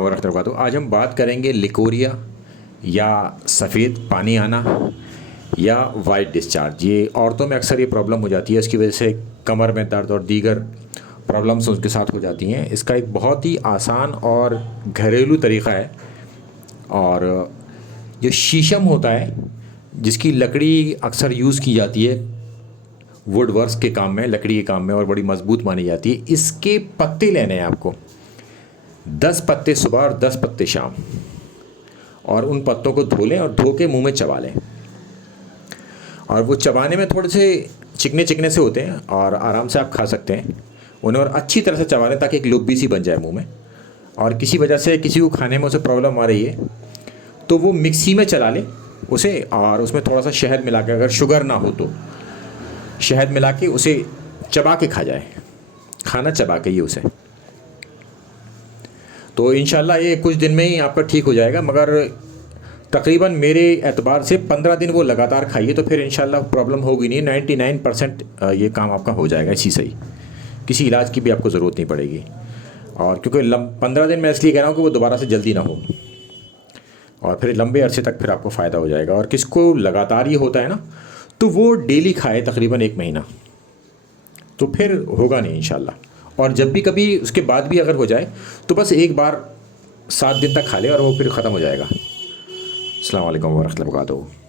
वरहमतुल्लाहि वबरकातुहू। आज हम बात करेंगे लिकोरिया या सफ़ेद पानी आना या वाइट डिस्चार्ज। ये औरतों में अक्सर ये प्रॉब्लम हो जाती है, इसकी वजह से कमर में दर्द और दीगर प्रॉब्लम्स उनके साथ हो जाती हैं। इसका एक बहुत ही आसान और घरेलू तरीक़ा है। और जो शीशम होता है, जिसकी लकड़ी अक्सर यूज़ की जाती है वुड वर्क्स के काम में, लकड़ी के काम में, और बड़ी मज़बूत मानी जाती है। इसके पत्ते लेने हैं आपको, 10 पत्ते सुबह और 10 पत्ते शाम, और उन पत्तों को धो लें और धो के मुँह में चबा लें। और वो चबाने में थोड़े से चिकने चिकने से होते हैं और आराम से आप खा सकते हैं उन्हें, और अच्छी तरह से चबा लें ताकि एक लुब्बी सी बन जाए मुंह में। और किसी वजह से किसी को खाने में उसे प्रॉब्लम आ रही है तो वो मिक्सी में चला लें उसे, और उसमें थोड़ा सा शहद मिला के, अगर शुगर ना हो तो शहद मिला के उसे चबा के खा जाए, खाना चबा के ही उसे। तो इंशाल्लाह ये कुछ दिन में ही आपका ठीक हो जाएगा, मगर तकरीबन मेरे एतबार से 15 दिन वो लगातार खाइए तो फिर इंशाल्लाह प्रॉब्लम होगी नहीं। 99% ये काम आपका हो जाएगा इसी से ही, किसी इलाज की भी आपको ज़रूरत नहीं पड़ेगी। और क्योंकि 15 दिन मैं इसलिए कह रहा हूँ कि वो दोबारा से जल्दी ना हो, और फिर लंबे अरसे तक फिर आपको फ़ायदा हो जाएगा। और किसको लगातार ये होता है ना, तो वो डेली खाए तकरीबन 1 महीना, तो फिर होगा नहीं इंशाल्लाह। और जब भी कभी उसके बाद भी अगर हो जाए तो बस एक बार 7 दिन तक खा ले और वो फिर ख़त्म हो जाएगा। अस्सलाम वालेकुम वरहमतुल्लाहि वबरकातुहू।